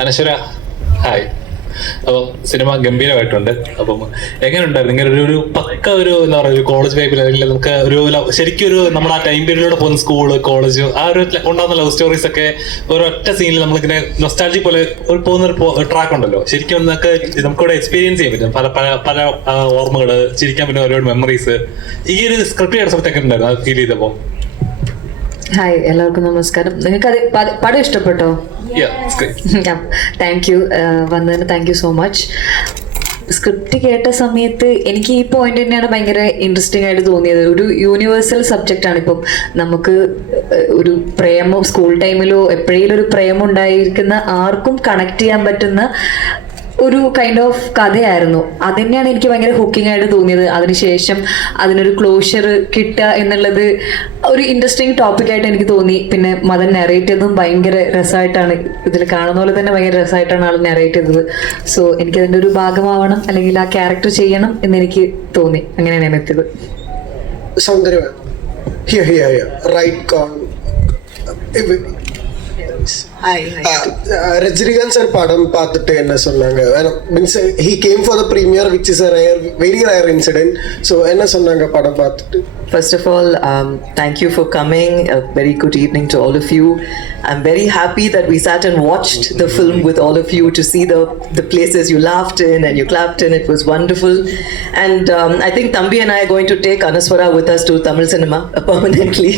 അനശ്വര hi. അപ്പം cinema ഗംഭീരമായിട്ടുണ്ട്. അപ്പം എങ്ങനെയുണ്ടായിരുന്നു ഇങ്ങനെ ഒരു പക്ക ഒരു എന്താ പറയുക ഒരു കോളേജ് ലൈഫിൽ അല്ലെങ്കിൽ നമുക്ക് ഒരു ശരിക്കും ഒരു നമ്മുടെ ആ ടൈം പീരീഡിലൂടെ പോകുന്ന സ്കൂള് കോളേജ് ആ ഒരു ഉണ്ടാകുന്ന ലവ് സ്റ്റോറീസ് ഒക്കെ ഒരൊറ്റ സീനിൽ നമ്മളിങ്ങനെ നൊസ്റ്റാൾജി പോലെ പോകുന്ന ഒരു ട്രാക്ക് ഉണ്ടല്ലോ, ശരിക്കും നമുക്കിവിടെ എക്സ്പീരിയൻസ് ചെയ്യാൻ പറ്റും പല പല പല ഓർമ്മകള്, ചിരിക്കാൻ പറ്റുന്ന ഒരുപാട് മെമ്മറീസ്. ഈ ഒരു സ്ക്രിപ്റ്റ് ചെയ്ത സമയത്തൊക്കെ ഉണ്ടായിരുന്നു അത് ഫീൽ ചെയ്തപ്പോ? ഹായ്, എല്ലാവർക്കും നമസ്കാരം. നിങ്ങൾക്ക് അത് പടം ഇഷ്ടപ്പെട്ടോ? താങ്ക് യു, വന്നതിന് thank you so much. Script കേട്ട സമയത്ത് എനിക്ക് ഈ പോയിന്റ് തന്നെയാണ് ഭയങ്കര ഇൻട്രസ്റ്റിംഗ് ആയിട്ട് തോന്നിയത്. ഒരു യൂണിവേഴ്സൽ സബ്ജക്റ്റ് ആണ്. ഇപ്പം നമുക്ക് ഒരു പ്രേമം സ്കൂൾ ടൈമിലോ എപ്പോഴേലും ഒരു പ്രേമം ഉണ്ടായിരിക്കുന്ന ആർക്കും കണക്ട് ചെയ്യാൻ പറ്റുന്ന ഒരു കൈൻഡ് ഓഫ് കഥയായിരുന്നു. അത് തന്നെയാണ് എനിക്ക് ഭയങ്കര ഹുക്കിംഗ് ആയിട്ട് തോന്നിയത്. അതിനുശേഷം അതിനൊരു ക്ലോഷർ കിട്ടുക എന്നുള്ളത് ഒരു ഇൻട്രസ്റ്റിംഗ് ടോപ്പിക്കായിട്ട് എനിക്ക് തോന്നി. പിന്നെ മദൻ നെറേറ്റ് ചെയ്തതും ഭയങ്കര രസമായിട്ടാണ്, ഇതിൽ കാണുന്ന പോലെ തന്നെ ഭയങ്കര രസമായിട്ടാണ് ആൾ നെറേറ്റ് ചെയ്തത്. സോ എനിക്കതിൻ്റെ ഒരു ഭാഗമാവണം അല്ലെങ്കിൽ ആ ക്യാരക്ടർ ചെയ്യണം എന്നെനിക്ക് തോന്നി. അങ്ങനെയാണ് ഞാൻ എത്തിയത്. ரஜினிகாந்த் சார் படம் பார்த்துட்டு என்ன சொன்னாங்க? Means he came for the premiere, which is a very rare incident. So என்ன சொன்னாங்க படம் பார்த்துட்டு? First of all, thank you for coming. A very good evening to all of you. I'm very happy that we sat and watched the film with all of you to see the places you laughed in and you clapped in. It was wonderful. And I think Thambi and I are going to take Anaswara with us to Tamil cinema permanently.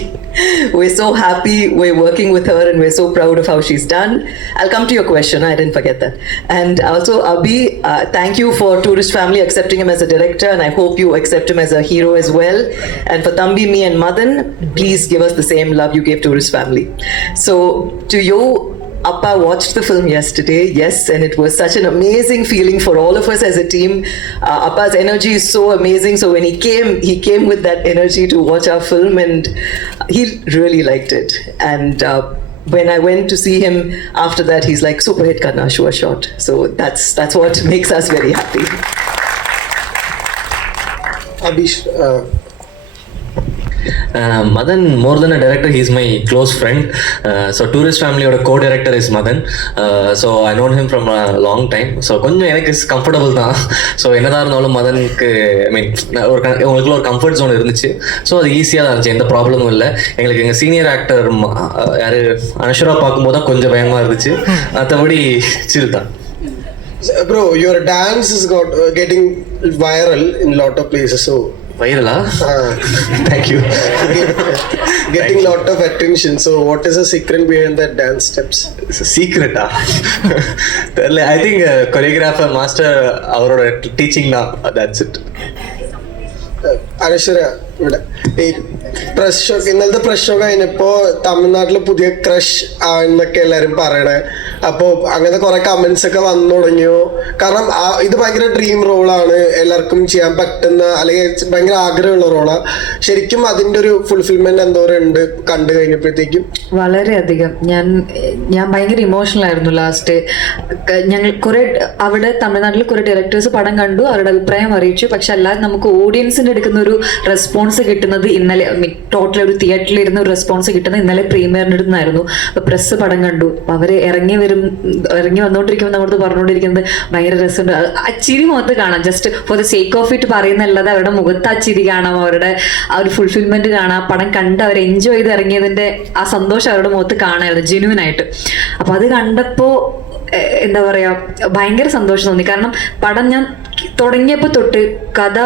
We're so happy. We're working with her and we're so proud of how she's done. I'll come to your question. I didn't forget that. And also, Abhi, thank you for Tourist Family accepting him as a director, and I hope you accept him as a hero as well. And for Thambi, me and Madan, please give us the same love you gave Tourist Family. So, to you, Appa watched the film yesterday, yes, and it was such an amazing feeling for all of us as a team. Appa's energy is so amazing. So when he came with that energy to watch our film, and he really liked it. And when I went to see him after that, he's like, super hit karna, sure shot. So that's what makes us very happy. Abhish, Madan, more than a director, he's my close friend. So Tourist Family oda co-director is Madan. So I known him from a long time. So konjam enak is comfortable da. So enadha irundhalum Madanku, I mean, ungalku or comfort zone irundhuchu. So adu easy ah irundhuchu, endha problem illa. Engalukku enga senior actor yaru Anashura paakumbodha konjam bayama irundhuchu. Athavadi chill da. bro, your dance is getting viral in lot of places. So viral thank you. Getting lot of attention. So what is the secret behind that dance steps? It's a secret I think choreographer master avaroda teaching now, that's it. അനശ്വര, ഇവിടെ ഈ press show, ഇന്നലത്തെ press show കഴിഞ്ഞപ്പോ തമിഴ്നാട്ടില് പുതിയ crush എന്നൊക്കെ എല്ലാരും പറയണേ. അപ്പോ അങ്ങനത്തെ കുറെ കമന്റ്സ് ഒക്കെ വന്നു തുടങ്ങിയോ? കാരണം ഇത് ഭയങ്കര ഡ്രീം റോളാണ്, എല്ലാവർക്കും ചെയ്യാൻ പറ്റുന്ന അല്ലെങ്കിൽ ഭയങ്കര ആഗ്രഹമുള്ള റോളാണ്. ശരിക്കും അതിന്റെ ഒരു ഫുൾഫിൽമെന്റ് എന്തോരം ഉണ്ട് കണ്ടു കഴിഞ്ഞപ്പോഴത്തേക്കും? വളരെയധികം. ഞാൻ ഭയങ്കര ഇമോഷണൽ ആയിരുന്നു ലാസ്റ്റ്. ഞങ്ങൾ കുറെ അവിടെ തമിഴ്നാട്ടിൽ കുറെ ഡയറക്ടേഴ്സ് പടം കണ്ടു, അവരുടെ അഭിപ്രായം അറിയിച്ചു. പക്ഷെ അല്ലാതെ നമുക്ക് ഓഡിയൻസിന്റെ എടുക്കുന്ന ഒരു റെസ്പോൺസ് കിട്ടുന്നത് ഇന്നലെ ടോട്ടൽ ഒരു തിയേറ്ററിൽ ഇരുന്ന ഒരു റെസ്പോൺസ് കിട്ടുന്നത് ഇന്നലെ പ്രീമിയറിന്റെ അടുത്തുനിന്നായിരുന്നു. അപ്പൊ പ്രസ് പടം കണ്ടു, അവര് ഇറങ്ങി വന്നോണ്ടിരിക്കുമ്പോൾ നമ്മളോട് പറഞ്ഞുകൊണ്ടിരിക്കുന്നത് ഭയങ്കര രസമുണ്ട്. ആ ചിരി മുഖത്ത് കാണാം. Just for the sake of it പറയുന്നല്ലാതെ അവരുടെ മുഖത്ത് ആ ചിരി കാണാം, അവരുടെ ആ ഒരു ഫുൾഫിൽമെന്റ് കാണാം. പടം കണ്ട് അവർ എൻജോയ് ചെയ്ത് ഇറങ്ങിയതിന്റെ ആ സന്തോഷം അവരുടെ മുഖത്ത് കാണായിരുന്നു ജെന്യുവൻ ആയിട്ട്. അപ്പൊ അത് കണ്ടപ്പോ എന്താ പറയാ, ഭയങ്കര സന്തോഷം തോന്നി. കാരണം പടം ഞാൻ തുടങ്ങിയപ്പോൾ തൊട്ട്, കഥ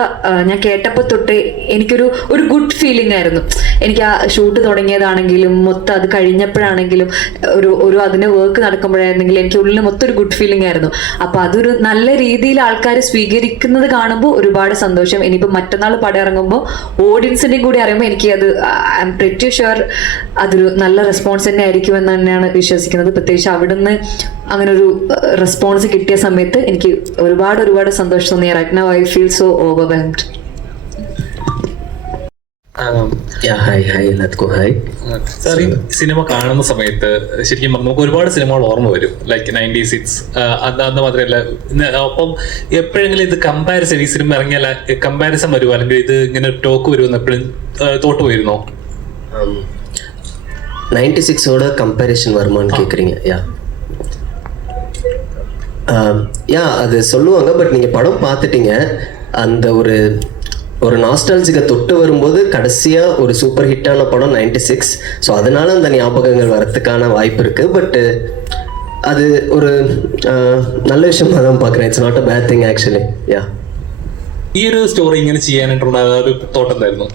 ഞാൻ കേട്ടപ്പോൾ തൊട്ട് എനിക്കൊരു ഗുഡ് ഫീലിംഗ് ആയിരുന്നു. എനിക്ക് ആ ഷൂട്ട് തുടങ്ങിയതാണെങ്കിലും മൊത്തം അത് കഴിഞ്ഞപ്പോഴാണെങ്കിലും ഒരു അതിന്റെ വർക്ക് നടക്കുമ്പോഴായിരുന്നെങ്കിലും എനിക്ക് ഉള്ളിൽ മൊത്തം ഒരു ഗുഡ് ഫീലിംഗ് ആയിരുന്നു. അപ്പൊ അതൊരു നല്ല രീതിയിൽ ആൾക്കാർ സ്വീകരിക്കുന്നത് കാണുമ്പോൾ ഒരുപാട് സന്തോഷം. ഇനിയിപ്പോൾ മറ്റന്നാൾ പടം ഇറങ്ങുമ്പോൾ ഓഡിയൻസിന്റെയും കൂടി അറിയുമ്പോൾ എനിക്ക് അത് ഐ എം പ്രിറ്റി ഷുവർ അതൊരു നല്ല റെസ്പോൺസ് തന്നെ ആയിരിക്കും എന്ന് തന്നെയാണ് വിശ്വസിക്കുന്നത്. പ്രത്യേകിച്ച് അവിടുന്ന് അങ്ങനെ ഒരു റെസ്പോൺസ് കിട്ടിയ സമയത്ത് എനിക്ക് ഒരുപാട് സന്തോഷം തോന്നി. Right now I feel so overwhelmed. Hi, let's go. Hi. Sir, ഈ സിനിമ കാണുന്ന സമയത്ത് ശരിക്കും നമുക്ക് ഒരുപാട് സിനിമകൾ ഓർമ്മ വരും, ലൈക്ക് 96 അന്ന് മാത്രമല്ല. അപ്പം എപ്പോഴെങ്കിലും ഇത് കമ്പാരിസൺ, ഈ സിനിമ ഇറങ്ങിയാൽ കമ്പാരിസൺ വരുമോ, അല്ലെങ്കിൽ ഇത് ഇങ്ങനെ ടോക്ക് വരുമെന്ന് എപ്പോഴും തോട്ട് പോയിരുന്നോ? 96 கம்பேரிஷன் வருமான்னு கேட்குறீங்க? யா, யா அது சொல்லுவாங்க, பட் நீங்கள் படம் பார்த்துட்டீங்க. அந்த ஒரு நாஸ்டாலஜிக்கை தொட்டு வரும்போது கடைசியாக ஒரு சூப்பர் ஹிட்டான படம் 96. ஸோ அதனால அந்த ஞாபகங்கள் வரத்துக்கான வாய்ப்பு இருக்குது. பட்டு அது ஒரு நல்ல விஷயமா தான் பார்க்குறேன். It's not a bad thing actually. Yeah, ഈ ഒരു സ്റ്റോറി ഇങ്ങനെ ചെയ്യാനായിട്ടുള്ള ഒരു തോട്ട് എന്തായിരുന്നു?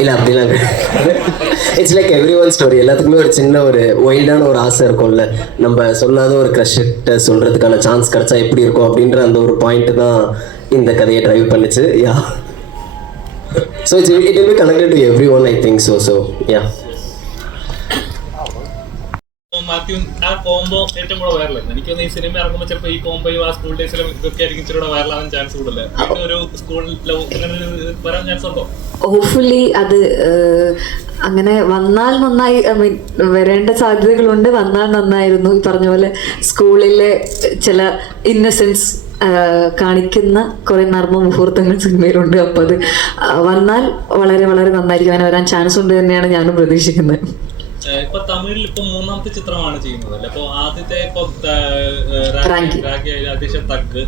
இல்லை அப்படிலாம் it's like every one story. எல்லாத்துக்குமே ஒரு சின்ன ஒரு வைல்டான ஒரு ஆசை இருக்கும்ல, நம்ம சொல்லாத ஒரு க்ரஷ்கிட்ட சொல்கிறதுக்கான சான்ஸ் கிடச்சா எப்படி இருக்கும் அப்படின்ற அந்த ஒரு பாயிண்ட் தான் இந்த கதையை ட்ரைவ் பண்ணிச்சு. Yeah, so it will be connected to everyone, I think so yeah. Mathew, ആ കോംബോ ഏറ്റവും കൂടെ വൈറലായിരുന്നു. എനിക്കൊന്ന് ഈ സിനിമ ഇറങ്ങുമ്പോൾ ചിലപ്പോൾ ഈ കോംബോയും ആ സ്കൂൾ ഡേയ്സിലും ഇതൊക്കെ ആയിരിക്കും ഇച്ചിരി കൂടെ വൈറലാവാൻ ചാൻസ് കൂടുതൽ. വീണ്ടും ഒരു സ്കൂൾ ലവ് അങ്ങനെ വരാൻ ചാൻസ് ഉണ്ടോ? ഹോപ്പ്ഫുള്ളി അത് അങ്ങനെ വന്നാൽ നന്നായി. ഐ മീൻ വരേണ്ട സാധ്യതകളുണ്ട്. വന്നാൽ നന്നായിരുന്നു. ഈ പറഞ്ഞ പോലെ സ്കൂളിലെ ചില ഇന്നസെൻസ് കാണിക്കുന്ന കുറെ നർമ്മ മുഹൂർത്തങ്ങൾ സിനിമയിലുണ്ട്. അപ്പോൾ അത് വന്നാൽ വളരെ വളരെ നന്നായിരിക്കും. അങ്ങനെ വരാൻ ചാൻസ് ഉണ്ട് തന്നെയാണ് ഞാനും പ്രതീക്ഷിക്കുന്നത്. ഇപ്പൊ തമിഴിൽ ഇപ്പൊ മൂന്നാമത്തെ ചിത്രമാണ് ചെയ്യുന്നത് അല്ലേ? അപ്പൊ ആദ്യത്തെ ഇപ്പൊ അത്യാവശ്യം തഗ്,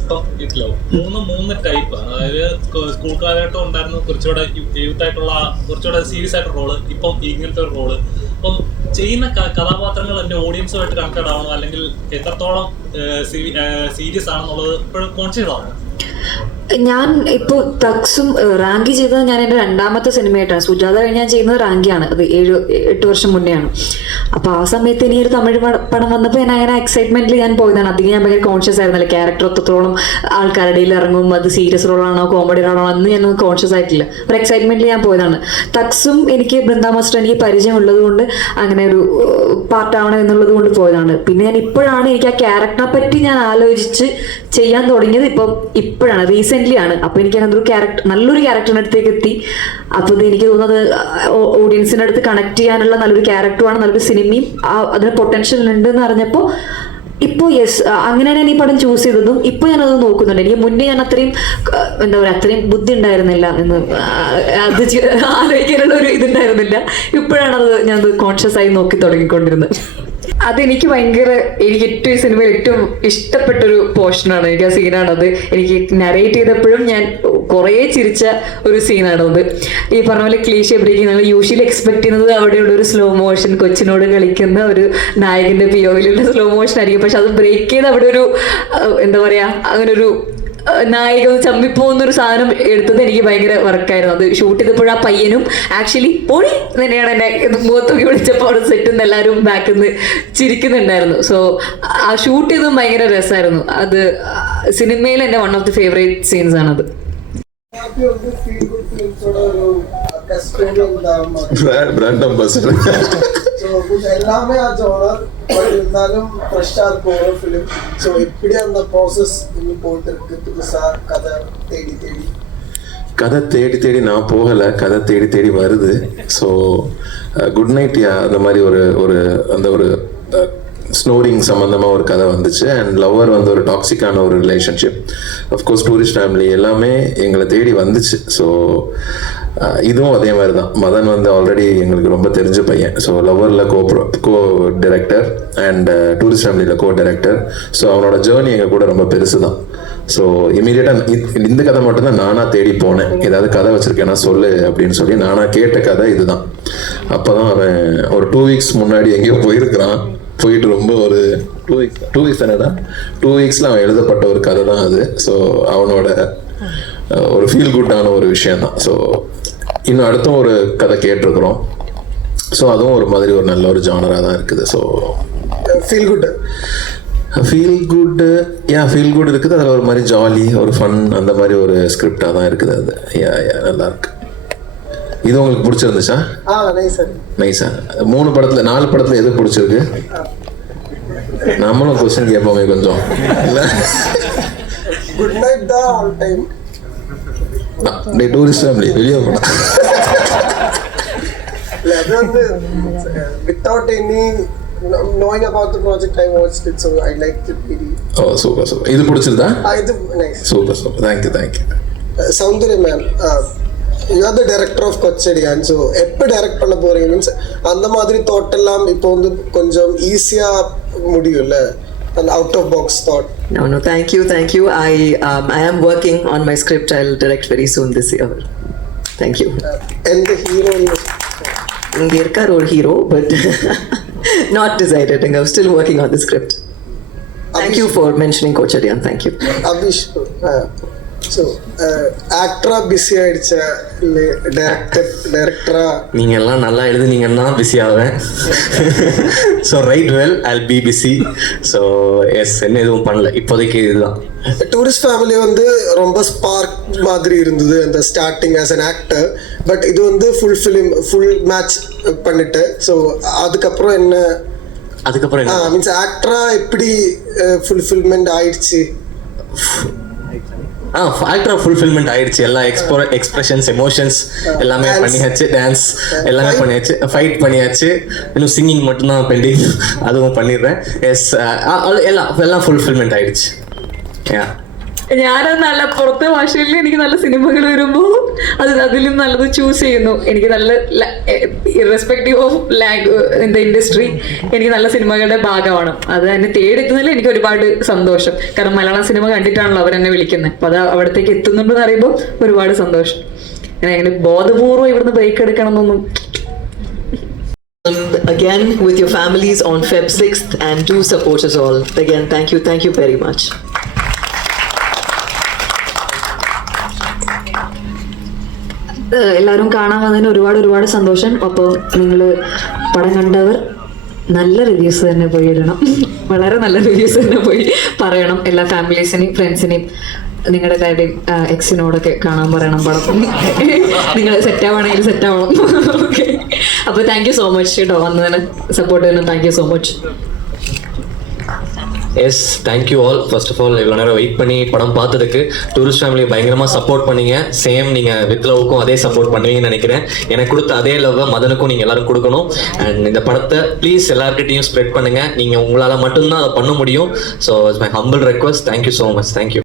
ഇപ്പൊ ഇതിലോ മൂന്ന് ടൈപ്പാണ്. അതായത് സ്കൂൾ കാലഘട്ടം ഉണ്ടായിരുന്നു, കുറച്ചുകൂടെ യൂത്ത് ആയിട്ടുള്ള കുറച്ചുകൂടെ സീരിയസ് ആയിട്ടുള്ള റോള്, ഇപ്പം ഇങ്ങനത്തെ ഒരു റോള്. അപ്പം ചെയ്യുന്ന കഥാപാത്രങ്ങൾ എന്റെ ഓഡിയൻസുമായിട്ട് കണക്റ്റഡ് ആവണോ, അല്ലെങ്കിൽ എത്രത്തോളം സീരിയസ് ആണെന്നുള്ളത് ഇപ്പോഴും കോൺഷ്യസ് ആവണം? ഞാൻ ഇപ്പോൾ തക്സും റാങ്കി ചെയ്തത് ഞാൻ എൻ്റെ രണ്ടാമത്തെ സിനിമയായിട്ടാണ്. സുജാത കഴിഞ്ഞ് ഞാൻ ചെയ്യുന്നത് റാങ്കിയാണ്. അത് 7-8 വർഷം മുന്നെയാണ്. അപ്പോൾ ആ സമയത്ത് ഇനി ഒരു തമിഴ് പടം വന്നപ്പോൾ ഞാൻ അങ്ങനെ എക്സൈറ്റ്മെന്റിൽ ഞാൻ പോയതാണ്. അധികം ഞാൻ ഭയങ്കര കോൺഷ്യസ് ആയിരുന്നില്ല ക്യാരക്ടർ എത്രത്തോളം ആൾക്കാരുടെ ഇടയിൽ ഇറങ്ങും, അത് സീരിയസ് റോളാണോ കോമഡി റോളാണോ അന്ന് ഞാൻ കോൺഷ്യസ് ആയിട്ടില്ല. ഒരു എക്സൈറ്റ്മെന്റിൽ ഞാൻ പോയതാണ്. തക്സും എനിക്ക് ബൃന്ദാ മാസ്റ്റർ എനിക്ക് പരിചയം ഉള്ളത് കൊണ്ട് അങ്ങനെ ഒരു പാർട്ടാവണം എന്നുള്ളത് കൊണ്ട് പോയതാണ്. പിന്നെ ഞാൻ ഇപ്പോഴാണ് എനിക്ക് ആ ക്യാരക്ടറിനെ പറ്റി ഞാൻ ആലോചിച്ച് ചെയ്യാൻ തുടങ്ങിയത്. ഇപ്പോഴാണ് റീസെന്റ് ആണ്. അപ്പൊ എനിക്ക് അങ്ങനെ ഒരു ക്യാരക്ടർ, നല്ലൊരു ക്യാരക്ടറിന്റെ അടുത്തേക്ക് എത്തി. അപ്പൊ ഇത് എനിക്ക് തോന്നുന്നത് ഓഡിയൻസിന്റെ അടുത്ത് കണക്ട് ചെയ്യാനുള്ള നല്ലൊരു ക്യാരക്ടറുമാണ്, നല്ലൊരു സിനിമയും അതിന് പൊട്ടൻഷ്യൽ ഉണ്ട് എന്ന് അറിഞ്ഞപ്പോൾ ഇപ്പോൾ യെസ്, അങ്ങനെയാണ് ഞാൻ ഈ പടം ചൂസ് ചെയ്തതും. ഇപ്പൊ ഞാനത് നോക്കുന്നുണ്ട്. എനിക്ക് മുന്നേ ഞാൻ അത്രയും എന്താ പറയുക അത്രയും ബുദ്ധി ഉണ്ടായിരുന്നില്ല എന്ന് അത് ആലോചിക്കാനുള്ള ഒരു ഇതുണ്ടായിരുന്നില്ല. ഇപ്പോഴാണത് ഞാനത് കോൺഷ്യസ് ആയി നോക്കി തുടങ്ങിക്കൊണ്ടിരുന്നത്. അതെനിക്ക് ഭയങ്കര, എനിക്ക് ഏറ്റവും സിനിമയിൽ ഏറ്റവും ഇഷ്ടപ്പെട്ടൊരു പോർഷനാണ്. എനിക്ക് ആ സീനാണത്. എനിക്ക് നരേറ്റ് ചെയ്തപ്പോഴും ഞാൻ കുറേ ചിരിച്ച ഒരു സീനാണത്. ഈ പറഞ്ഞ പോലെ ക്ലീഷേ ബ്രേക്കിംഗ് നമ്മൾ യൂഷ്വലി എക്സ്പെക്ട് ചെയ്യുന്നത് അവിടെയുള്ള ഒരു സ്ലോ മോഷൻ, കൊച്ചിനോട് കളിക്കുന്ന ഒരു നായകന്റെ പിഒയിലുള്ള സ്ലോ മോഷൻ ആയിരിക്കും. പക്ഷെ അത് ബ്രേക്ക് ചെയ്ത് അവിടെ ഒരു എന്താ പറയാ അങ്ങനെ ഒരു നായിക ചമ്മിപ്പോന്നൊരു സാധനം എടുത്തത് എനിക്ക് ഭയങ്കര വർക്കായിരുന്നു. അത് ഷൂട്ട് ചെയ്തപ്പോഴും ആ പയ്യനും ആക്ച്വലി പൊളി തന്നെയാണ് എന്നെ മുഖത്തൊക്കെ വിളിച്ചപ്പോൾ അവിടെ സെറ്റിൽ നിന്ന് എല്ലാവരും ബാക്കിൽ നിന്ന് ചിരിക്കുന്നുണ്ടായിരുന്നു. സോ ആ ഷൂട്ട് ചെയ്തതും ഭയങ്കര രസമായിരുന്നു. അത് സിനിമയിൽ എൻ്റെ one of the favourite scenes ആണത്. Brand ambassador. எல்லாமே ஆ ஜோனர், பட் இருந்தாலும் ஃப்ரெஷ்ஷாக இருக்கும் ஒரு ஃபிலிம். ஸோ எப்படி அந்த ப்ராசஸ் இன்னும் போயிட்டு இருக்கு? புதுசாக கதை தேடி நான் போகலை, கதை தேடி வருது. ஸோ குட் நைட் யா அந்த மாதிரி ஒரு ஸ்னோரிங் சம்மந்தமாக ஒரு கதை வந்துச்சு. அண்ட் லவ்வர் வந்து ஒரு டாக்ஸிக்கான ஒரு ரிலேஷன்ஷிப். அஃப்கோர்ஸ் டூரிஸ்ட் ஃபேமிலி எல்லாமே எங்களை தேடி வந்துச்சு. ஸோ இதுவும் அதே மாதிரி தான். மதன் வந்து ஆல்ரெடி எங்களுக்கு ரொம்ப தெரிஞ்ச பையன். ஸோ லவ்வரில் கோ டைரக்டர் அண்ட் டூரிஸ்ட் ஃபேமிலியில் கோ டைரக்டர். ஸோ அவனோட ஜேர்னி எங்கள் கூட ரொம்ப பெருசு தான். ஸோ இமீடியட்டாக இந்த கதை மட்டும்தான் நானாக தேடி போனேன். ஏதாவது கதை வச்சுருக்கேன்னா சொல்லு அப்படின்னு சொல்லி நானாக கேட்ட கதை இதுதான். அப்போ தான் அவன் ஒரு 2 வீக்ஸ் முன்னாடி எங்கேயோ போயிட்டு ரொம்ப ஒரு 2 வீக்ஸ் தானேடா, 2 வீக்ஸில் அவன் எழுதப்பட்ட ஒரு கதை தான் அது. ஸோ அவனோட ஒரு ஃபீல் குட்டான ஒரு விஷயந்தான். ஸோ இன்னும் அடுத்த ஒரு கதை கேட்டிருக்கிறோம். ஸோ அதுவும் ஒரு மாதிரி ஒரு நல்ல ஒரு ஜானராக தான் இருக்குது. ஸோ ஃபீல் குட் இருக்குது. அதில் ஒரு மாதிரி ஜாலி, ஒரு ஃபன், அந்த மாதிரி ஒரு ஸ்கிரிப்டாக தான் இருக்குது அது. நல்லா இருக்கு. இது உங்களுக்கு பிடிச்சிருந்துச்சா? நைஸா. 4 படத்துல எது பிடிச்சிருக்கு? நம்மளும் கொஸ்டின் கேட்போமே கொஞ்சம். இல்லை குட் நைட் தான் ஆல் டைம். டூரிஸ்ட் ஃபேமிலி வெளியே போனா அது வந்து without any knowing about the project I watched it, so I liked it really. Oh, super. இது பிடிச்சிருதா? இது nice. Super. Thank you. Soundari ma'am, you are the director of Kochadiyan. So எப்போ direct பண்ண போறீங்க means அந்த மாதிரி thought எல்லாம் இப்போ வந்து கொஞ்சம் ஈஸியாக முடியும்ல அந்த out of box thought. No, thank you. I am working on my script. I'll direct very soon this year. Thank you. எந்த ஹீரோ இங்க இருக்கார் ஒரு hero, but not decided. I'm still working on the script. Thank you for mentioning Coach Aryan. Thank you. Abhish. So ஆக்டரா busy ஆயிடுச்சா இல்லை டைரக்டரா? நீங்கள் எல்லாம் நல்லா எழுதுனீங்கன்னா பிஸி ஆவேன். So right well I'll be busy. So yes, என்ன எதுவும் பண்ணல இப்போதைக்கு. இதுதான் டூரிஸ்ட் ஃபேமிலி வந்து ரொம்ப ஸ்பார்க் மாதிரி இருந்தது அந்த starting as an actor. But இது வந்து ஃபுல் மேட்ச் பண்ணிட்டு, ஸோ அதுக்கப்புறம் என்ன மீன்ஸ் ஆக்டரா எப்படி ஃபுல்ஃபில்மெண்ட் ஆயிடுச்சு? ஆக்டரா ஃபுல்ஃபில்மெண்ட் ஆயிடுச்சு. எல்லா எக்ஸ்பிரஷன்ஸ், எமோஷன்ஸ் எல்லாமே பண்ணியாச்சு. டான்ஸ் எல்லாமே பண்ணியாச்சு. ஃபைட் பண்ணியாச்சு. இன்னும் சிங்கிங் மட்டும்தான் பெண்டிங், அதுவும் பண்ணிடுறேன். எஸ், எல்லாம் ஃபுல்ஃபில்மெண்ட் ആയിடுச்சு. ഞാനത് നല്ല പുറത്തെ ഭാഷയിൽ എനിക്ക് നല്ല സിനിമകൾ വരുമ്പോൾ അതിലും നല്ലത് ചൂസ് ചെയ്യുന്നു. എനിക്ക് നല്ല ഇറസ്പെക്റ്റീവ് ഓഫ് ദ ഇൻഡസ്ട്രി എനിക്ക് നല്ല സിനിമകളുടെ ഭാഗമാണ്. അത് എന്നെ തേടിയെത്തുന്നതിൽ എനിക്ക് ഒരുപാട് സന്തോഷം. കാരണം മലയാളം സിനിമ കണ്ടിട്ടാണല്ലോ അവരെന്നെ വിളിക്കുന്നത്. അപ്പോൾ അത് അവിടത്തേക്ക് എത്തുന്നുണ്ടെന്ന് അറിയുമ്പോൾ ഒരുപാട് സന്തോഷം. ഞാൻ അങ്ങനെ ബോധപൂർവ്വം ഇവിടുന്ന് ബ്രേക്ക് എടുക്കണം എന്നൊന്നും. Again with your families on Feb 6th, and do support us all. Again, thank you very much. എല്ലാവരും കാണാൻ വന്നതിന് ഒരുപാട് സന്തോഷം. അപ്പോൾ നിങ്ങൾ പടം കണ്ടവർ നല്ല റിവ്യൂസ് തന്നെ പോയി ഇടണം. വളരെ നല്ല റിവ്യൂസ് തന്നെ പോയി പറയണം. എല്ലാ ഫാമിലീസിനെയും ഫ്രണ്ട്സിനെയും നിങ്ങളുടെ കാര്യം എക്സിനോടൊക്കെ കാണാൻ പറയണം പടം. നിങ്ങൾ സെറ്റാവണമെങ്കിൽ സെറ്റാവണം. ഓക്കെ, അപ്പോൾ താങ്ക് യു സോ മച്ച് കേട്ടോ, വന്നതിന് സപ്പോർട്ട് ചെയ്യുന്നു. Thank you so much. Yes, thank you all. First of all இவ்வளோ நேரம் வெயிட் பண்ணி படம் பார்த்ததுக்கு டூரிஸ்ட் ஃபேமிலி பயங்கரமாக சப்போர்ட் பண்ணீங்க. சேம் நீங்கள் வித் லவ்வுக்கும் அதே சப்போர்ட் பண்ணுவீங்கன்னு நினைக்கிறேன். எனக்கு கொடுத்த அதே லவ்வை மதனுக்கும் நீங்கள் எல்லாரும் கொடுக்கணும். அண்ட் இந்த படத்தை ப்ளீஸ் எல்லாருக்கிட்டையும் ஸ்ப்ரெட் பண்ணுங்கள். நீங்கள் உங்களால் மட்டும்தான் அதை பண்ண முடியும். So it's my humble request. Thank you so much. Thank you.